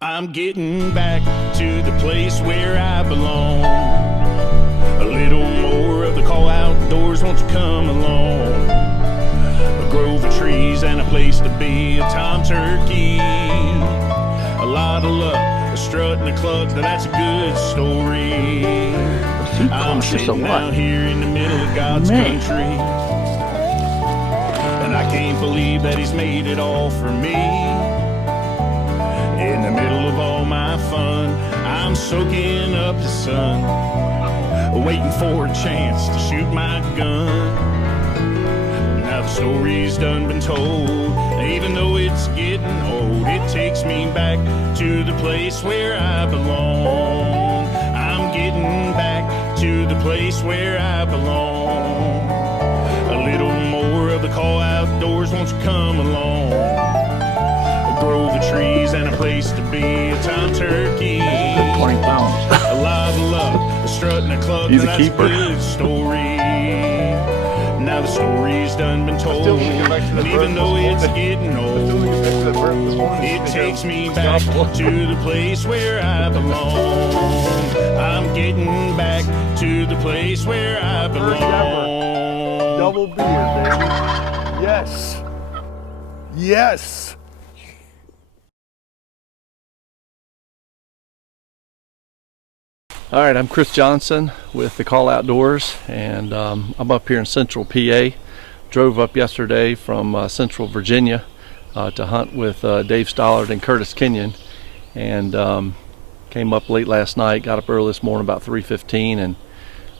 I'm getting back to the place where I belong. A little more of the call outdoors, won't you come along? A grove of trees and a place to be, a tom turkey. A lot of luck, a strut and a cluck, that's a good story. I'm sitting out here in the middle of God's country, and I can't believe that He's made it all for me. In the middle of all my fun, I'm soaking up the sun, waiting for a chance to shoot my gun. Now the story's done been told, even though it's getting old, it takes me back to the place where I belong. I'm getting back to the place where I belong. A little more of the call outdoors, won't you come along? A grove of trees and a place to be, a tom turkey. 20 pounds. A lot of luck, a strut and a club, He's a that's keeper. a good story. Now the story's done been told, and even though it's getting old, it takes me back to the place where I belong. I'm getting back to the place where I belong. Double beer, baby. Yes. Yes. All right, I'm Chris Johnson with the Call Outdoors, and I'm up here in Central PA. Drove up yesterday from Central Virginia to hunt with Dave Stollard and Curtis Kenyon, and came up late last night, got up early this morning about 3:15 and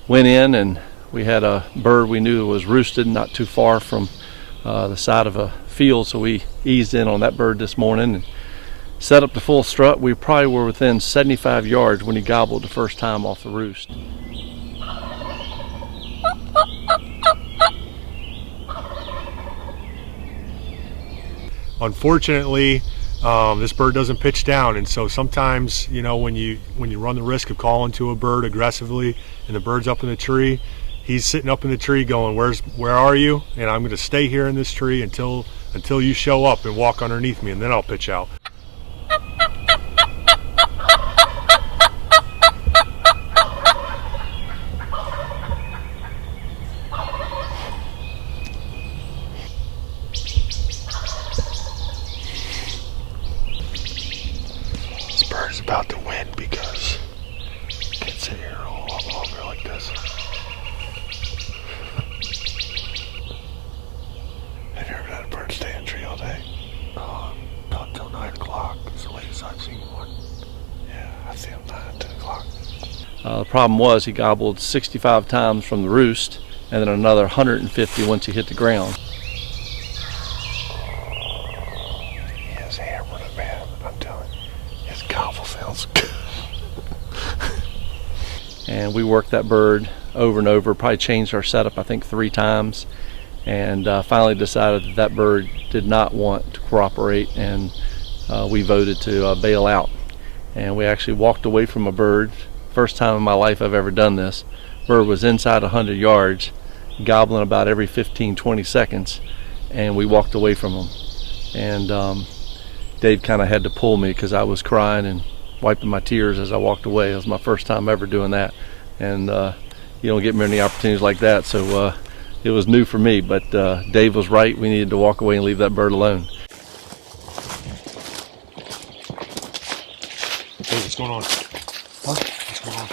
went in, and we had a bird we knew was roosted not too far from the side of a field, so we eased in on that bird this morning and set up the full strut. We probably were within 75 yards when he gobbled the first time off the roost. Unfortunately, this bird doesn't pitch down, and so sometimes, you know, when you run the risk of calling to a bird aggressively and the bird's up in the tree, he's sitting up in the tree going, where are you? And I'm going to stay here in this tree until you show up and walk underneath me, and then I'll pitch out. This bird's about to win because I can't sit here a lot longer like this. Have you ever had a bird stay in a tree all day? About till 9 o'clock. It's the latest I've seen one. Yeah, I see him 9, 10 o'clock. The problem was he gobbled 65 times from the roost, and then another 150 once he hit the ground. He is hammering it, man. I'm telling you, his gobble sounds good. And we worked that bird over and over, probably changed our setup I think 3 times, and finally decided that that bird did not want to cooperate, and we voted to bail out. And we actually walked away from a bird. First time in my life I've ever done this. Bird was inside 100 yards, gobbling about every 15-20 seconds, and we walked away from him. And Dave kind of had to pull me because I was crying and wiping my tears as I walked away. It was my first time ever doing that, and you don't get many opportunities like that, so it was new for me. But Dave was right. We needed to walk away and leave that bird alone. Hey, what's going on? Huh? What's going on?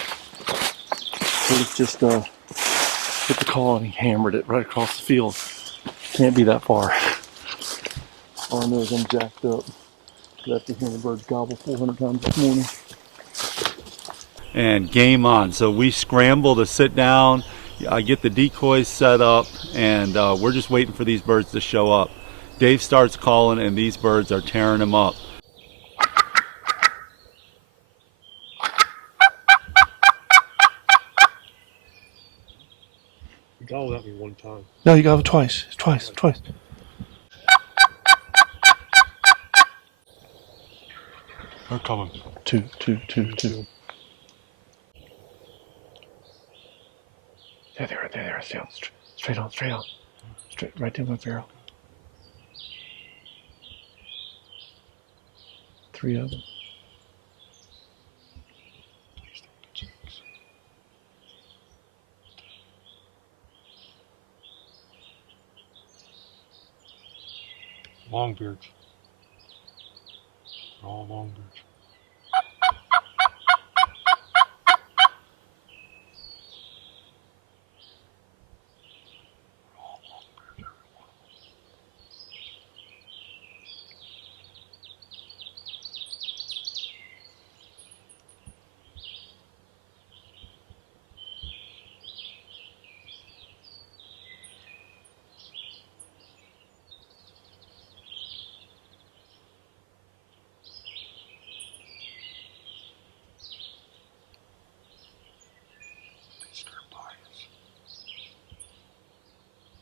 Curtis just hit the call and he hammered it right across the field. Can't be that far. All I know is I'm jacked up after hearing the birds gobble 400 times this morning. And game on. So we scramble to sit down, I get the decoys set up, and we're just waiting for these birds to show up. Dave starts calling and these birds are tearing him up. You gobbled at me one time. No, you gobbled twice. Twice. They're coming. Two. Yeah, they're right there. Stay on. Straight on. Straight right there, my barrel. 3 of them. Longbeards. They're all longbeards.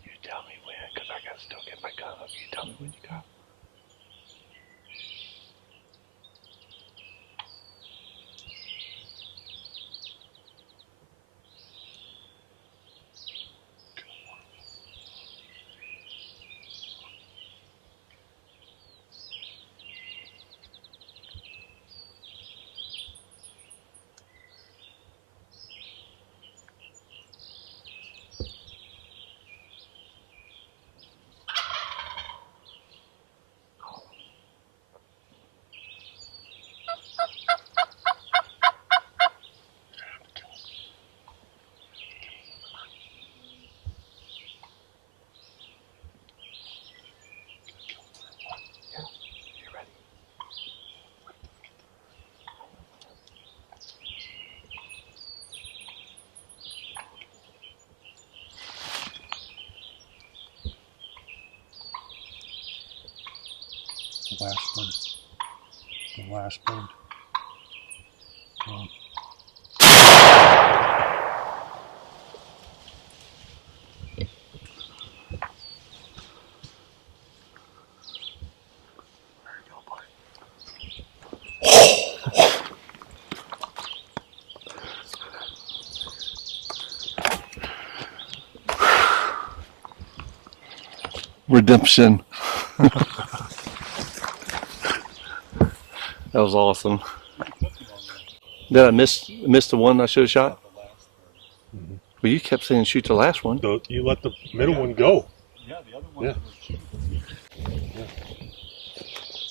You tell me when, because I gotta still get my gun up. You tell me when you got. The last bird. The last bird. Redemption. That was awesome. Did I miss the one I should have shot? Mm-hmm. Well, you kept saying shoot the last one. So you let the middle one go. Yeah, the other one. Yeah.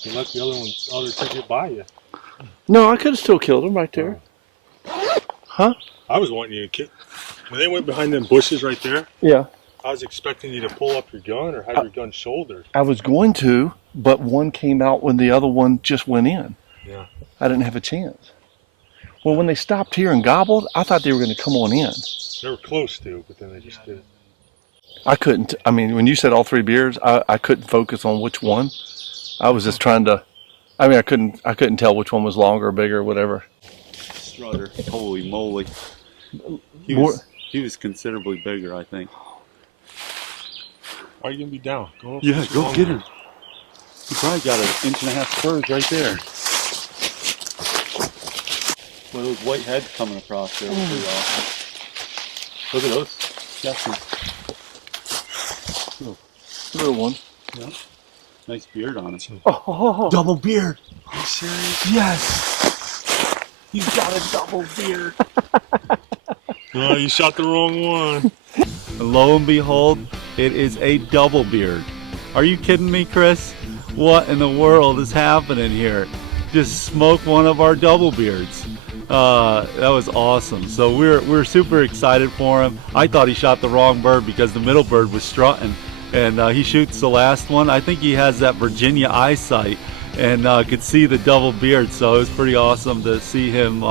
You let the other two get by you. No, I could have still killed him right there. Huh? I was wanting you to kill. When they went behind them bushes right there, Yeah. I was expecting you to pull up your gun or have your gun shouldered. I was going to, but one came out when the other one just went in. Yeah. I didn't have a chance. Well, when they stopped here and gobbled, I thought they were going to come on in. They were close to, but then they just didn't. I couldn't. I mean, when you said all three beers, I couldn't focus on which one. I was just trying to. I mean, I couldn't tell which one was longer or bigger or whatever. Strutter. Holy moly. He was considerably bigger, I think. Are you gonna be down? Go Yeah, go get him. He probably got 1.5 inch spurs right there. Well, those white heads coming across there was pretty awesome. Look at those. Jesse. Little one. Yeah. Nice beard on him. Oh. Double beard. Are you serious? Yes. He's got a double beard. No, you shot the wrong one. Lo and behold, it is a double beard. Are you kidding me, Chris? What in the world is happening here? Just smoke one of our double beards. That was awesome. So we're super excited for him. I thought he shot the wrong bird because the middle bird was strutting, and he shoots the last one. I think he has that Virginia eyesight and could see the double beard. So it was pretty awesome to see him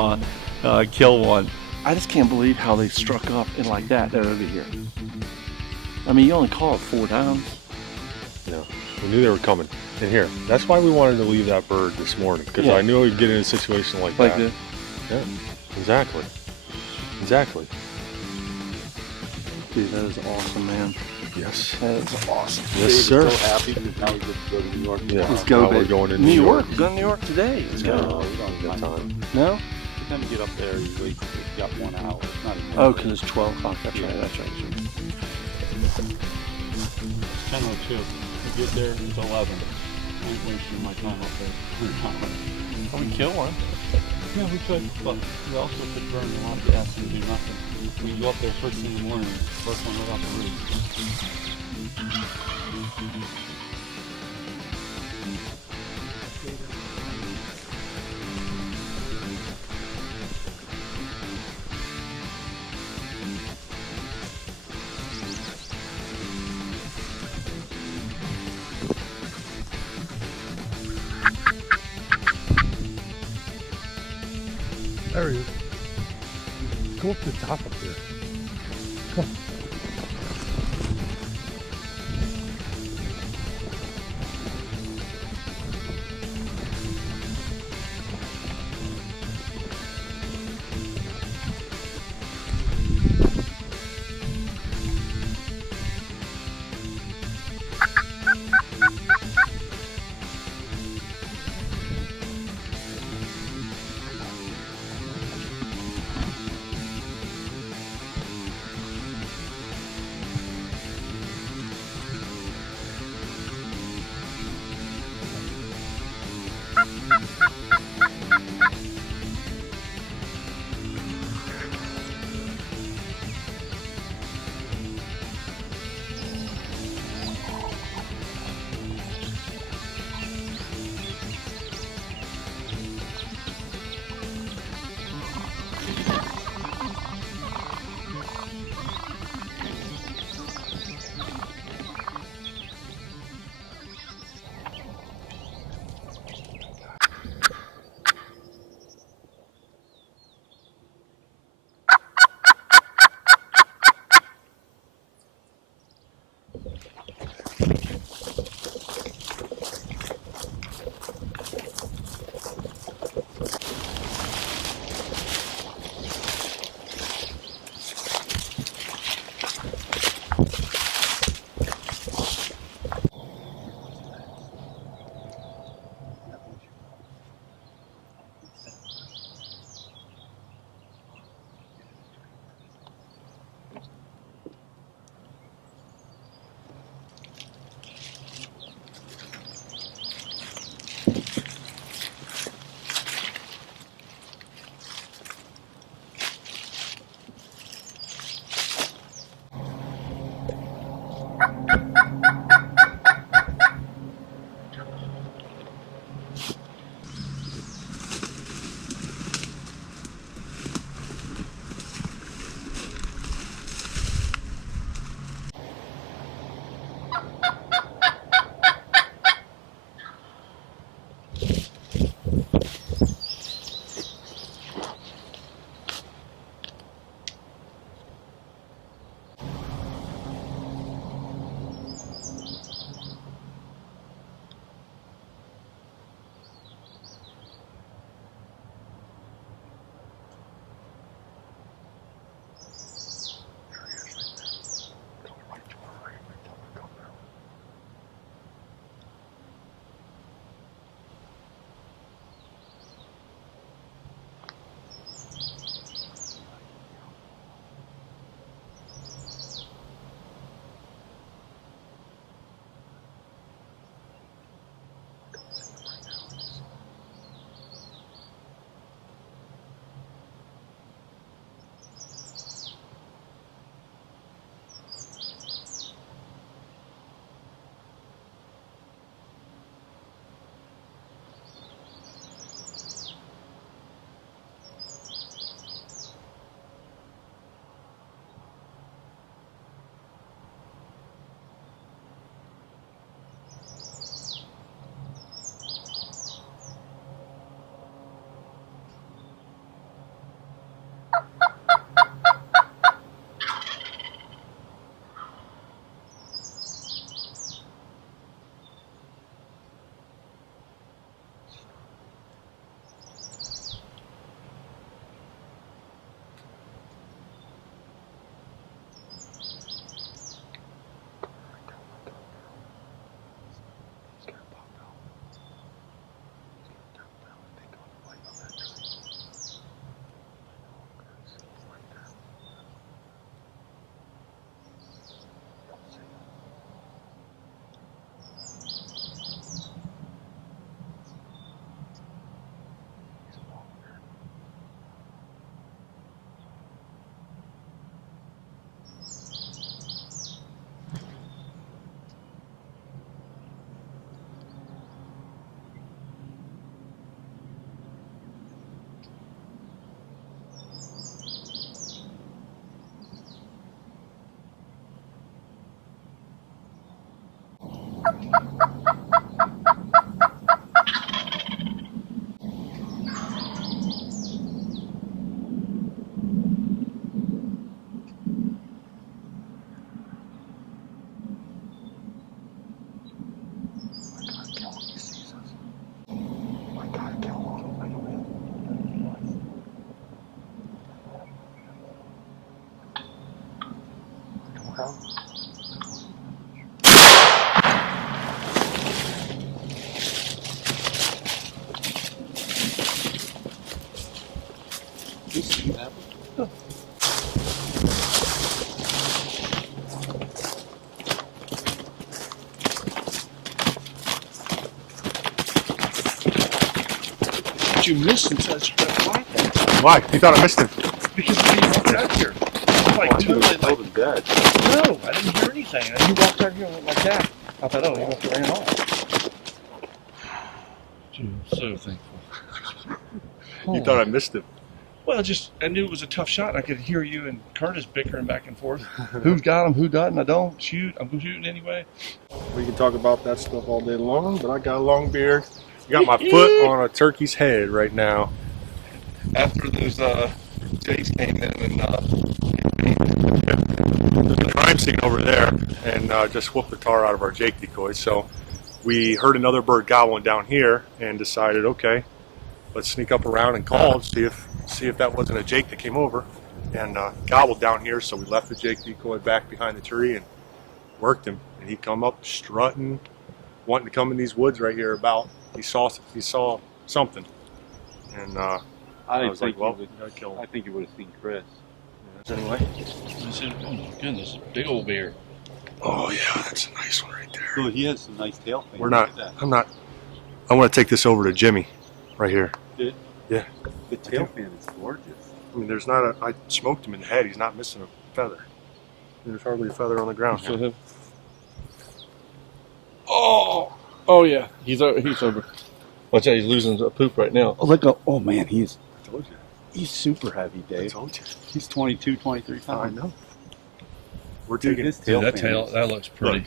kill one. I just can't believe how they struck up and like that. They're over here. I mean, you only call it 4 times. No, we knew they were coming. And here, that's why we wanted to leave that bird this morning, because Yeah. I knew we'd get in a situation like Like that. this. Yeah, exactly. Exactly. Dude, that is awesome, man. Yes. That is awesome. Yes, sir. So happy because now we get to go to New York. Yeah. Let's go, Now we're baby. going to New York. We're going to New York today. Let's No, go. we don't have time. No? By the time you get up there, you wait. You got 1 hour. It's not even. Oh, because it's 12 o'clock. That's right. That's right. 10:02. You get there, it's 11. I ain't wasting my time up there. Oh, we kill one. Yeah, we could, but we also could burn a lot of gas and do nothing. We can go up there first thing in the morning, first one right off the roof. There he is. Go up to the top up here. Come. You missed him such a fly. Why? You thought I missed him? Because he walked out here. Like, totally like, dead. no, I didn't hear anything. And he walked out here and went like that. I thought, oh, he must have ran off. Dude, I'm so thankful. You thought I missed him. Well, just, I knew it was a tough shot. I could hear you and Curtis bickering back and forth. Who's got him, who doesn't? I don't. Shoot. I'm shooting anyway. We can talk about that stuff all day long, but I got a long beard. I got my foot on a turkey's head right now. After those days came in and There's a crime scene over there, and just whooped the tar out of our Jake decoys. So we heard another bird gobbling down here and decided, okay, let's sneak up around and call and see if that wasn't a Jake that came over and gobbled down here. So we left the Jake decoy back behind the tree and worked him, and he come up strutting, wanting to come in these woods right here about. He saw something, and I was like, well, we gotta kill him. I think you would have seen Chris. anyway. I said, oh my goodness, big old bear. Oh yeah, that's a nice one right there. Oh, he has some nice tail fins. We're not. I'm not. I want to take this over to Jimmy, right here. Did? Yeah. The tail fin is gorgeous. I mean, there's not a. I smoked him in the head. He's not missing a feather. There's hardly a feather on the ground. So him. Oh yeah, he's over. Watch out, he's losing a poop right now. Oh, look! Oh man, he's I told you. he's super heavy, I Dave. told you. He's 22, 23 I pounds. know. We're Dude, taking. his tail Dude, fin. that looks pretty.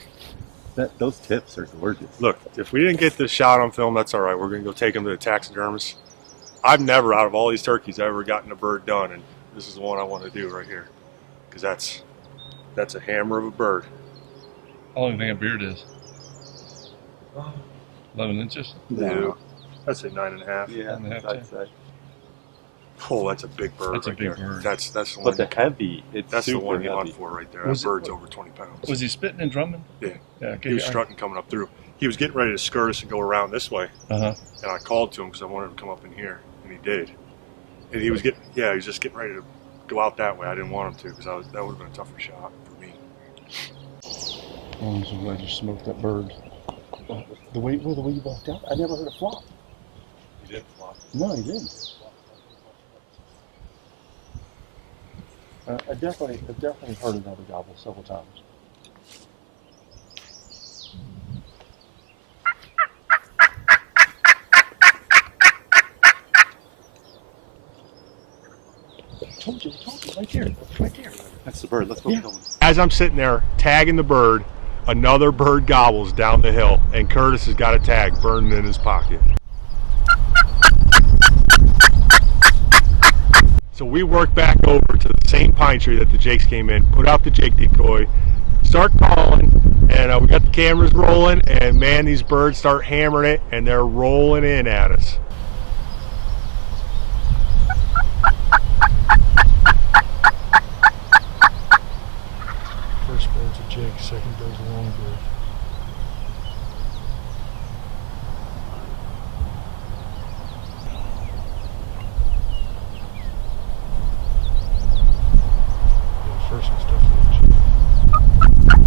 Those tips are gorgeous. Look, if we didn't get this shot on film, that's all right. We're gonna go take him to the taxidermist. I've never, out of all these turkeys, ever gotten a bird done, and this is the one I want to do right here, because that's a hammer of a bird. How long do you think a beard is? 11 inches? No. I'd say 9.5. Yeah, 9.5, I'd say. Oh, that's a big bird. That's a right big there. bird. That's the one. But the heavy, it's That's the super one you heavy. hunt for right there. Was That it- bird's over 20 pounds. Was he spitting and drumming? Yeah. Yeah, okay. He was strutting coming up through. He was getting ready to skirt us and go around this way, Uh-huh. and I called to him because I wanted him to come up in here, and he did. And he was he was just getting ready to go out that way. I didn't want him to because that would have been a tougher shot for me. Oh, I'm so glad you smoked that bird. The way you walked out, I never heard a flop. He did flop. No, he didn't. I definitely heard another gobble several times. I told you, right there. That's the bird. Let's go Yeah. kill him. As I'm sitting there tagging the bird, another bird gobbles down the hill, and Curtis has got a tag burning in his pocket. So we work back over to the same pine tree that the Jakes came in, put out the Jake decoy, start calling, and we got the cameras rolling, and man, these birds start hammering it, and they're rolling in at us. First bird's a Jake, second bird's a longbeard. First one's definitely a Jake.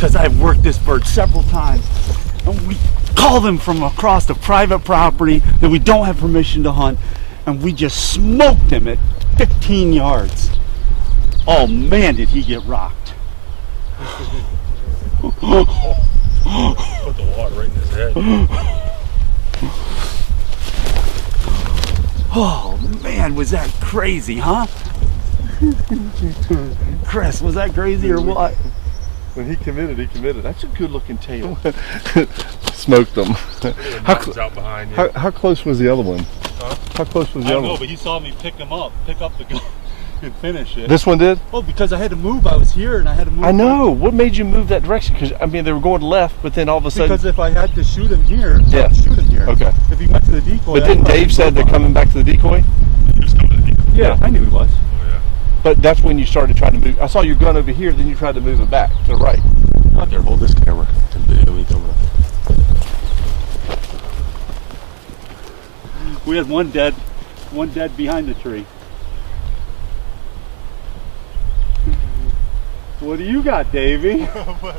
because I've worked this bird several times. And we call them from across the private property that we don't have permission to hunt, and we just smoked him at 15 yards. Oh man, did he get rocked. Put the water right in his head. Oh man, was that crazy, huh? Chris, was that crazy or what? When he committed, he committed. That's a good looking tail. Smoked them. Out behind you. How close was the other one? Huh? How close was I the don't other know, one? but he saw me pick up the gun and finish it. This one did? Oh, because I had to move. I was here and I had to move. I know. What made you move that direction? Because I mean, they were going left, but then all of a sudden. Because if I had to shoot him here, Yeah. I'd shoot him here. Okay. If he went to the decoy. But didn't Dave said they're coming back to the decoy? He was coming to the decoy. Yeah, I knew he was. Oh yeah. But that's when you started trying to move. I saw your gun over here, then you tried to move it back to the right. Out there, hold this camera and video me coming up. We had one dead behind the tree. What do you got, Davey? What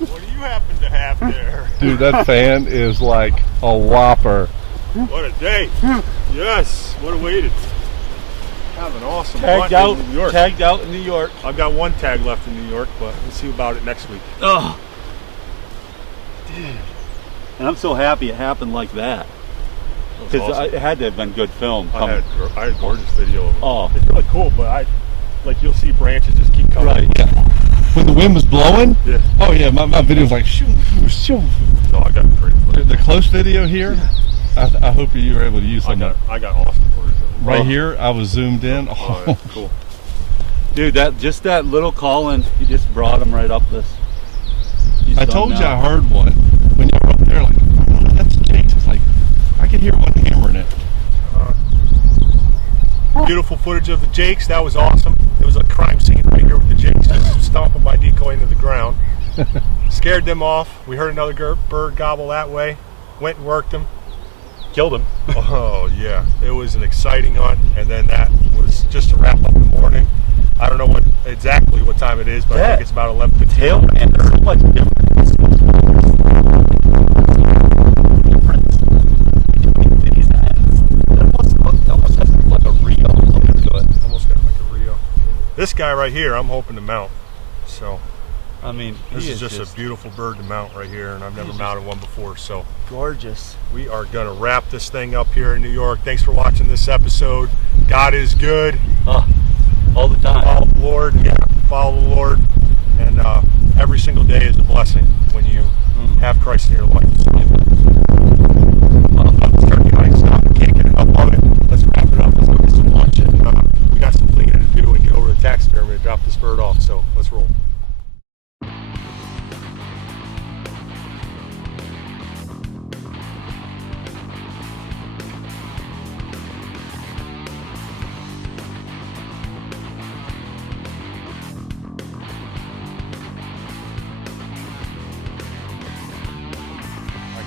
do you happen to have there? Dude, that fan is like a whopper. What a day! Yes, what a way to have an awesome Tagged hunt out, in New York. tagged out in New York. I've got one tag left in New York, but we'll see about it next week. Oh, dude! And I'm so happy it happened like that because Awesome. it had to have been good film. I had gorgeous video of it. Oh, It's really cool, but you'll see branches just keep coming. right. Yeah. When the wind was blowing? Yeah. Oh yeah, my video's like shoo, shoo. No, I got great footage. The close video here, I hope you were able to use some. I got awesome footage of it. Right here, I was zoomed in. Oh, yeah, cool. Dude, that little calling, he just brought him right up this. He's I done told you now. I heard one when you were up there. Like, oh, that's Jake's. It's like I could hear one hammering it. Beautiful footage of the jakes. That was awesome. It was a crime scene right here with the jakes just stomping my decoy into the ground. Scared them off. We heard another bird gobble that way. Went and worked him. Killed him. Oh yeah, it was an exciting hunt. And then that was just to wrap up the morning. I don't know exactly what time it is, but I think it's about 11:15. Tail man, there's so much difference. Almost has like a reel looking to it. Almost got like a Rio. This guy right here, I'm hoping to mount. So I mean, this he is just a beautiful bird to mount right here, and I've never mounted one before. So gorgeous. we are gonna wrap this thing up here in New York. Thanks for watching this episode. God is good. All the time. Follow the Lord. Yeah, follow the Lord. And every single day is a blessing when you have Christ in your life. Turkey hunting stop. Can't get enough of it. Let's wrap it up. Let's go get some lunch. And we got some cleaning to do and get over to Taxidermy to drop this bird off. So let's roll.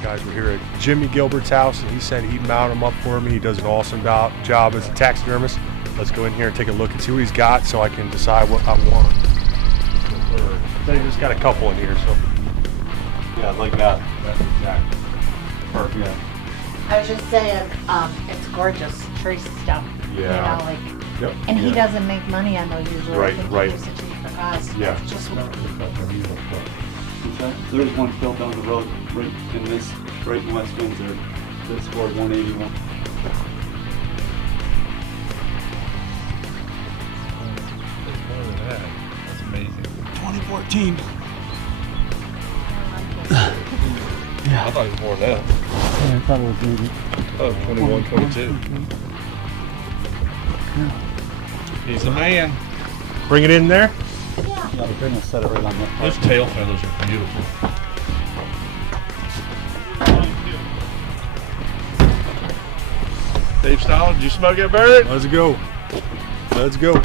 Guys, we're here at Jimmy Gilbert's house, and he said he'd mount him up for me. He does an awesome job as a taxidermist. Let's go in here and take a look and see what he's got so I can decide what I want. They just got a couple in here, so. Yeah, like that. That's exactly. Perfect. Yeah. I was just saying, it's gorgeous tree stuff. Yeah. You know, like, Yep. and he doesn't make money on those usually. Right, I think right. He uses it for cost. Yeah. It's just There's one killed down the road right in West Windsor that scored 181. That's amazing. 2014. I thought it was more than that. Yeah, I thought it was maybe. Oh, 21, 22. He's a man. Bring it in there. Yeah, we're gonna set it right on that. Those tail feathers are beautiful. Dave Stalin, did you smoke that bird? Let's go. Let's go.